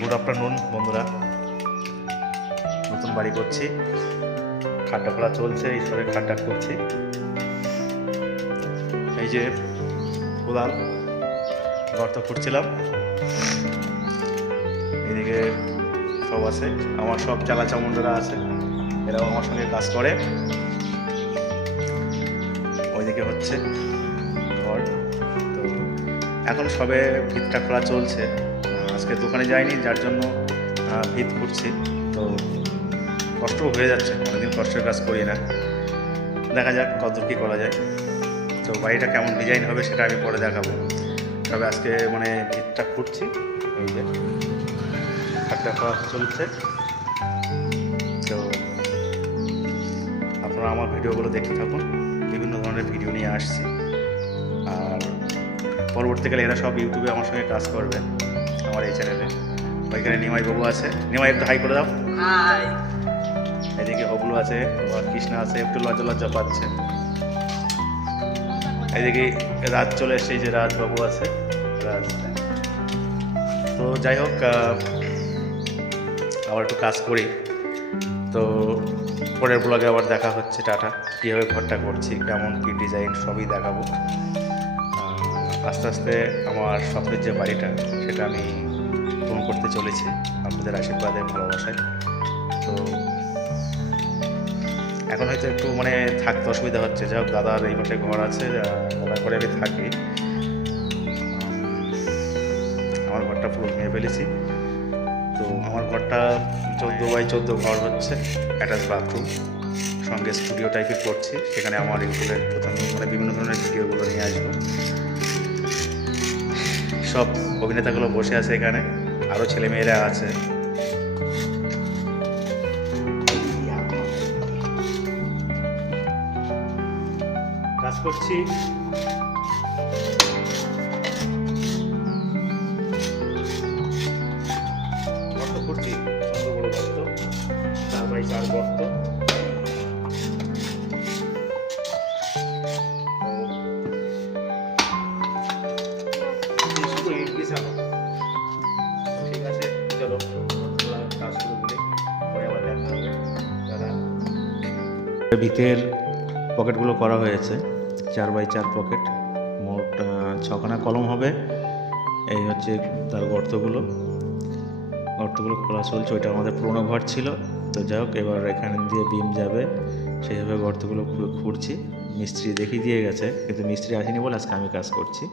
Good afternoon বন্ধুরা। নতুন বাড়ি করছি। খাড্ডা খোলা চলছে, ঈশ্বরের খাড্ডা করছি এই যে কোদাল গর্ত খুঁড়ছিলাম। এদিকে সব আছে। আমার সব চালা চামুন্ডরা আছে। এরাও আমার সঙ্গে কাজ করে। ওইদিকে হচ্ছে ঘর। তো এখন সবে ভিতটা খোলা চলছে। আজকে দোকানে যাইনি, যার জন্য ভিত করছি তো কষ্টও হয়ে যাচ্ছে, অনেকদিন কষ্টের কাজ করি না। দেখা যাক কত কী করা যায়। তো বাড়িটা কেমন ডিজাইন হবে সেটা আমি পরে দেখাবো। তবে আজকে মানে ভিতটা খুঁড়ছি এই যে একটা করা চলছে। তো আপনারা আমার ভিডিওগুলো দেখতে থাকুন, বিভিন্ন ধরনের ভিডিও নিয়ে আসছি। আর পরবর্তীকালে এরা সব ইউটিউবে আমার সঙ্গে কাজ করবে। আমার এই চ্যানেলে। ওইখানে নিমাই বাবু আছে। নিমাই একটু হাই করে দাও। হাই এদিকে হবলু আছে আবার কৃষ্ণা আছে একটু লজ্জা লজ্জা পাচ্ছে। এদিকে রাজ চলে এসছে যে রাজবাবু আছে। রাজ। তো যাই হোক আবার একটু কাজ করি। তো পরের ব্লগে আবার দেখা হচ্ছে টাটা। কীভাবে ঘরটা করছি কেমন কী ডিজাইন সবই দেখাবো। আস্তে আস্তে আমার স্বপ্নের যে বাড়িটা, সেটা আমি পূরণ করতে চলেছি আপনাদের আশীর্বাদে, ভালোবাসায়। তো এখন হয়তো একটু মানে থাকতে অসুবিধা হচ্ছে। যাই হোক, দাদার এই পাশে ঘর আছে দাদার ঘরে আমি থাকি। আমার ঘরটা পুরো ভেঙে ফেলেছি। তো আমার ঘরটা চোদ্দ বাই চোদ্দ ঘর হচ্ছে, অ্যাটাচ বাথরুম। সঙ্গে স্টুডিও টাইপের করছি। সেখানে আমার ইউটিউবের প্রথম মানে বিভিন্ন ধরনের ভিডিওগুলো নিয়ে আসব। সব অভিনেতাগুলো বসে আছে এখানে। আরও ছেলেমেয়েরা আছে। কাজ করছি। করছি বড় চার গর্ত। ভিতের পকেটগুলো করা হয়েছে, চার বাই চার পকেট মোট ছখানা কলম হবে। এই হচ্ছে তার গর্তগুলো। গর্তগুলো খোলা চলছে, ওইটা আমাদের পুরোনো ঘর ছিল। তো যাই হোক, এবার এখানে দিয়ে বিম যাবে। সেইভাবে গর্তগুলো খুঁড়ছি। মিস্ত্রি দেখিয়ে দিয়ে গেছে, কিন্তু মিস্ত্রি আসেনি বলে আজকে আমি কাজ করছি।